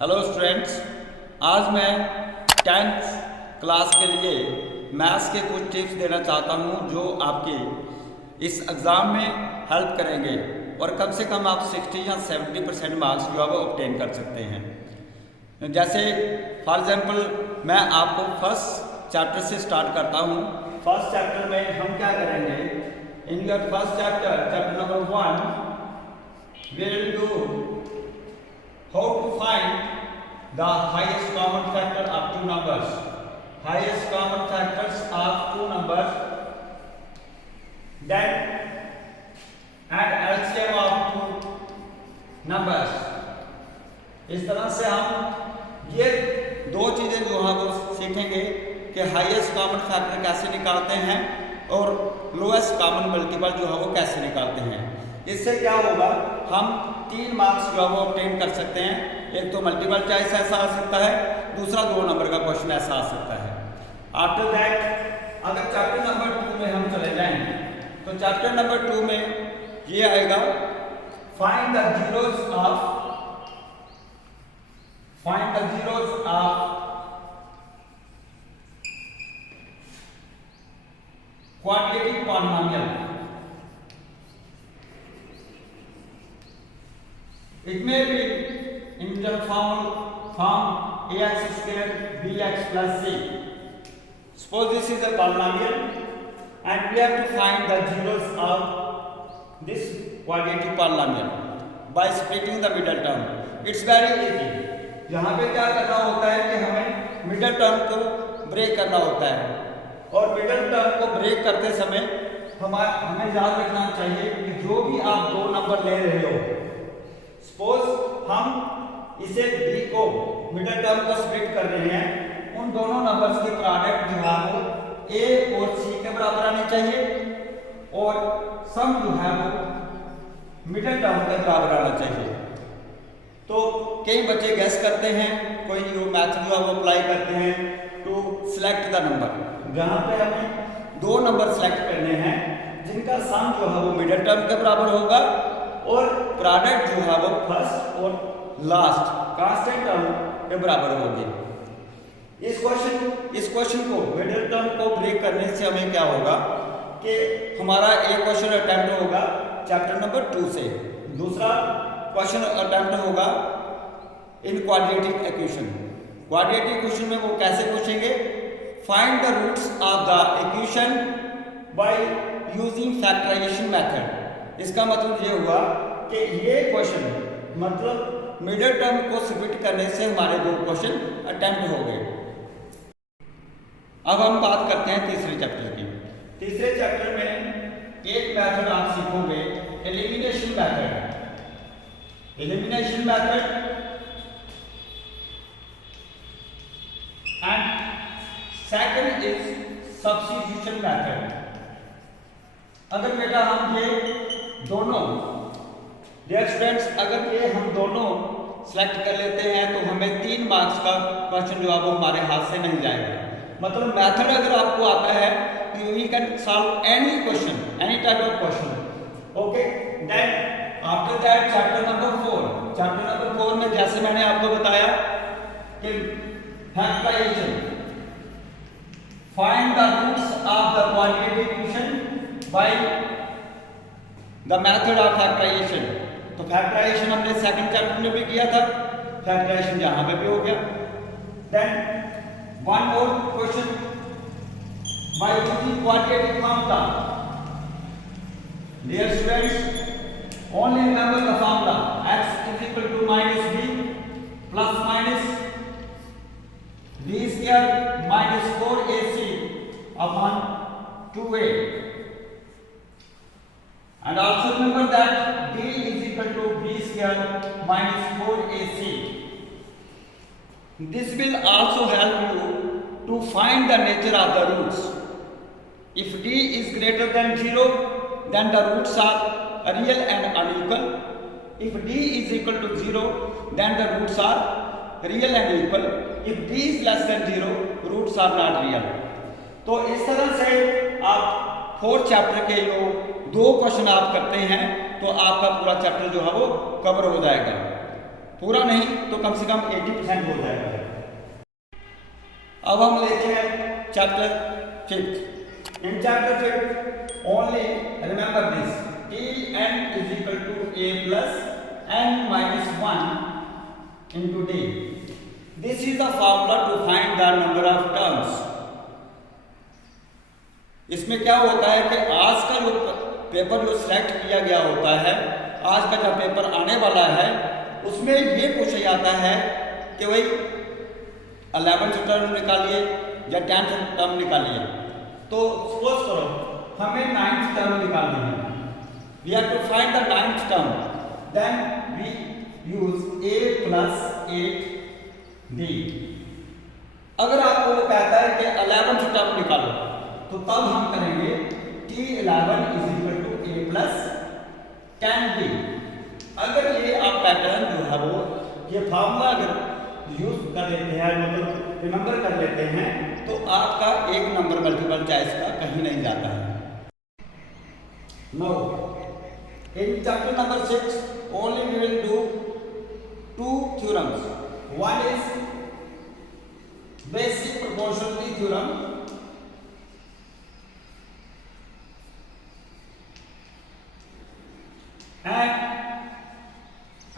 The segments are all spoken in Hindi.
हेलो स्टूडेंट्स, आज मैं 10th क्लास के लिए मैथ्स के कुछ टिप्स देना चाहता हूं जो आपके इस एग्ज़ाम में हेल्प करेंगे और कम से कम आप 60 या 70% मार्क्स जो है वो ऑब्टेन कर सकते हैं। जैसे फॉर एग्जांपल मैं आपको फर्स्ट चैप्टर से स्टार्ट करता हूं। फर्स्ट चैप्टर में हम क्या करेंगे? In your first chapter number 1 we will do how to find the highest common factor of two numbers. Highest common factors of two numbers, then and LCM of two numbers. इस तरह से हम ये दो चीजें जो है वो सीखेंगे कि हाईएस्ट कॉमन फैक्टर कैसे निकालते हैं और लोएस्ट कॉमन मल्टीपल जो है वो कैसे निकालते हैं। इससे क्या होगा, हम 3 मार्क्स जो है वो ऑब्टेन कर सकते हैं। एक तो मल्टीपल चॉइस ऐसा आ सकता है, दूसरा 2 नंबर का क्वेश्चन ऐसा आ सकता है। आफ्टर दैट अगर चैप्टर नंबर 2 में हम चले जाएं तो चैप्टर नंबर 2 में ये आएगा find the zeros of quadratic polynomial. It may be in the form ax squared bx plus c. Suppose this is a polynomial and we have to find the zeros of this quadratic polynomial by splitting the middle term. It's very easy. यहाँ पे क्या करना होता है कि हमें मिडल टर्म को ब्रेक करना होता है और मिडल टर्म को ब्रेक करते समय हमें याद रखना चाहिए कि जो भी आप 2 नंबर ले रहे हो, सपोज हम इसे b को मिडल टर्म को स्प्लिट कर रहे हैं, उन दोनों नंबर्स की प्रोडक्ट जो है वो a और c के बराबर आनी चाहिए और सम जो है वो मिडल टर्म के बराबर आना चाहिए। तो कई बच्चे गैस करते हैं, कोई जो मैथड जो है वो अप्लाई करते हैं टू सिलेक्ट द नंबर। जहाँ पे हमें 2 नंबर सेलेक्ट करने हैं जिनका सम जो है वो मिडल टर्म के बराबर होगा और प्रोडक्ट जो है वो फर्स्ट और लास्ट कांस्टेंट टर्म के बराबर होगी। इस क्वेश्चन को मिडिल टर्म को ब्रेक करने से हमें क्या होगा कि हमारा एक क्वेश्चन अटेम्प्ट होगा चैप्टर नंबर 2 से, दूसरा क्वेश्चन अटेम्प्ट होगा in quadratic equation. Quadratic equation में वो कैसे पूछेंगे? Find the roots of the equation by using factorisation method. इसका मतलब ये हुआ कि ये क्वेश्चन मतलब मिडिल टर्म को स्प्लिट करने से हमारे 2 क्वेश्चन अटेम्प्ट हो गए। अब हम बात करते हैं तीसरे चैप्टर की। तीसरे चैप्टर में एक मेथड आप सीखोगे, elimination method. Elimination method and second is substitution method. अगर बेटा हम ये दोनों डियर स्टूडेंट्स अगर ये हम दोनों सेलेक्ट कर लेते हैं तो हमें 3 मार्क्स का क्वेश्चन जो है वो हमारे हाथ से नहीं जाएगा। मतलब मेथड अगर आपको आता है तो you can solve any question, any type of question. Okay, then after that chapter number 4। Chapter number 4 में जैसे मैंने आपको बताया कि factorisation, find the roots of the quadratic equation by the method of factorisation. तो फैक्टराइजेशन हमने सेकंड चैप्टर में भी किया था, फैक्टराइजेशन यहां पे भी हो गया। Then one more question by using quadratic formula. Dear students, only remember the formula x is equal to minus b plus minus b square minus 4ac upon 2a. And also remember that b is equal to b square minus 4ac. This will also help you to find the nature of the roots. If d is greater than 0, then the roots are real and unequal. If d is equal to 0, then the roots are real and equal. If d is less than 0, roots are not real. तो इस तरह से आप 4th चैप्टर के जो 2 क्वेश्चन आप करते हैं तो आपका पूरा चैप्टर जो है वो कवर हो जाएगा। पूरा नहीं तो कम से कम 80% हो जाएगा। अब हम लेते हैं chapter 5। In chapter 5 only remember this, En is equal to a plus n minus 1 into d. This is the formula to find the number of terms. इसमें क्या होता है कि आज का जो पेपर जो सिलेक्ट किया गया होता है, आज का जो पेपर आने वाला है, उसमें ये पूछा जाता है कि भाई 11th टर्म निकालिए या 10th टर्म निकालिए। तो सपोज करो हमें 9th टर्म निकालनी है, we have to find the 9th term, then we use a plus 8d। अगर आपको वो कहता है कि 11th टर्म निकालो तो तब हम करेंगे t11 is equal to a plus 10d। अगर ये आप पैटर्न जो है वो ये फार्मूला अगर यूज कर लेते हैं, मतलब रिमेंबर कर लेते हैं, तो आपका एक नंबर मल्टीपल चॉइस का कहीं नहीं जाता है। Now in chapter number 6 only we will do 2 theorems. One is basic proportionality theorem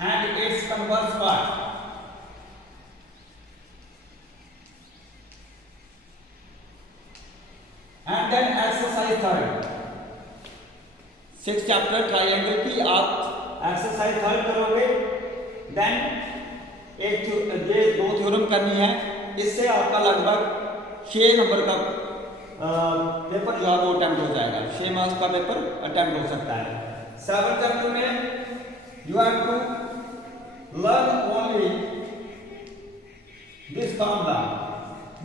and its converse part, and then exercise 3rd। 6 chapter triangle की आप एक्सरसाइज 3rd करोगे, देन एक ये 2 थ्योरम करनी है। इससे आपका लगभग 6 नंबर का पेपर जो है वो अटेम्प्ट हो जाएगा, 6 मार्क्स का पेपर अटेम्प्ट हो सकता है। 7th चैप्टर में you have to learn only this formula,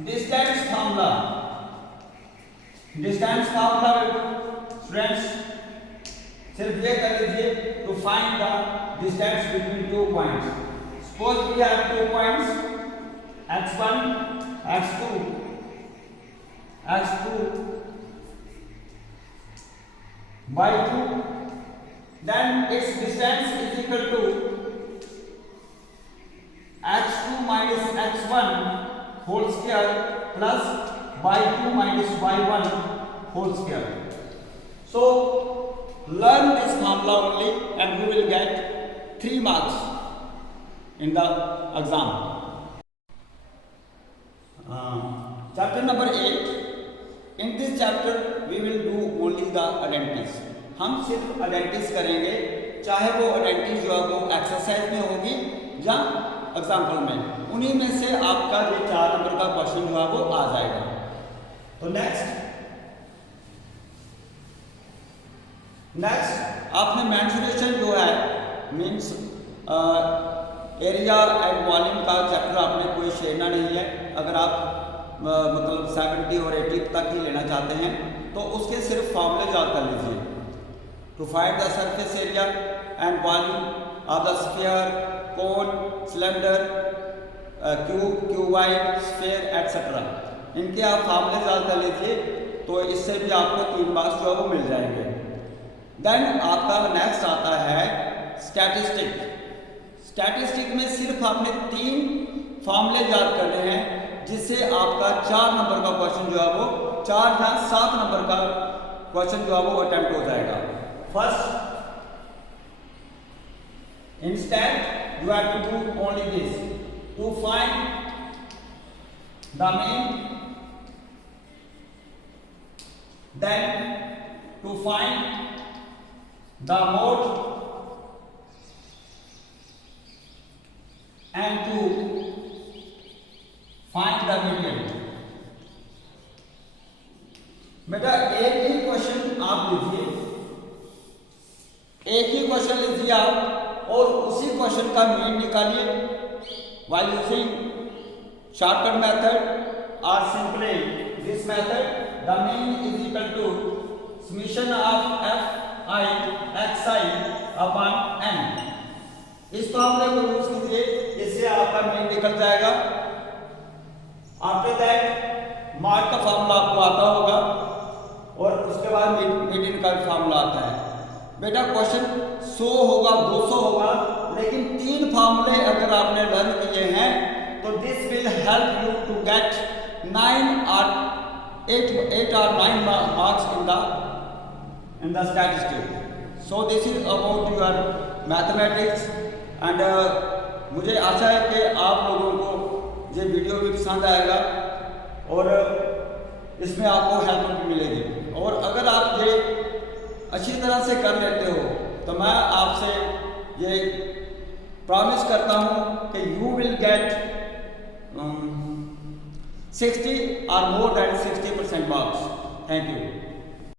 distance formula. Distance formula students सिर्फ ये कर लीजिए to find the distance between 2 points. Suppose we have 2 points x1 x2 x2 by 2, then its distance is equal to x2 minus x1 whole square plus by 2 minus y1 whole square. So learn this formula only and you will get 3 marks in the exam. Chapter number 8, in this chapter we will do only the identities। हम सिर्फ आइडेंटिटीज करेंगे, चाहे वो आइडेंटिटीज जो है वो एक्सरसाइज में होगी या एग्जाम्पल में, उन्हीं में से आपका ये 4 नंबर का क्वेश्चन जो है वो आ जाएगा। तो नेक्स्ट आपने मेंसुरेशन जो है मींस एरिया एंड वॉल्यूम का चैप्टर आपने कोई छेड़ना नहीं है। अगर आप मतलब 70 और 80 तक ही लेना चाहते हैं तो उसके सिर्फ फॉर्मूले याद कर लीजिए। To find the surface area and volume of the sphere, cone, cylinder, cube, cuboid, sphere etcetera, इनके आप फॉर्मूले याद कर लीजिए, तो इससे भी आपको 3 मार्क्स जो है वो मिल जाएंगे। देन आपका नेक्स्ट आता है स्टैटिस्टिक। स्टैटिस्टिक में सिर्फ आपने 3 फॉर्मूले याद करने हैं, जिससे आपका 4 नंबर का क्वेश्चन जो है वो 4 या 7 नंबर का क्वेश्चन जो है वो अटेम्प्ट हो जाएगा। First, instant you have to do only this to find the mean, then to find the mode and to find the median। बेटा एक ही क्वेश्चन आप लीजिए, एक ही क्वेश्चन लीजिए आप और उसी क्वेश्चन का मीन निकालिए while using shortcut method or simply this method। the mean is equal to summation of f i xi upon n। इस फॉर्मूले को यूज कीजिए, इससे आपका मीन निकल जाएगा। आफ्टर दैट मार्क का फॉर्मूला आपको आता होगा और उसके बाद मीडियन का फॉर्मूला आता है। बेटा क्वेश्चन 100 होगा, 200 होगा, लेकिन 3 फार्मूले अगर आपने लर्न किए हैं तो this will help you to get 9 or 8 or 9 marks in the statistics. So this is about your mathematics and मुझे आशा है कि आप लोगों को ये वीडियो भी पसंद आएगा और इसमें आपको हेल्प भी मिलेगी। और अगर आप ये अच्छी तरह से कर लेते हो तो मैं आपसे ये प्रॉमिस करता हूँ कि you will get 60 or more than 60% marks. Thank you.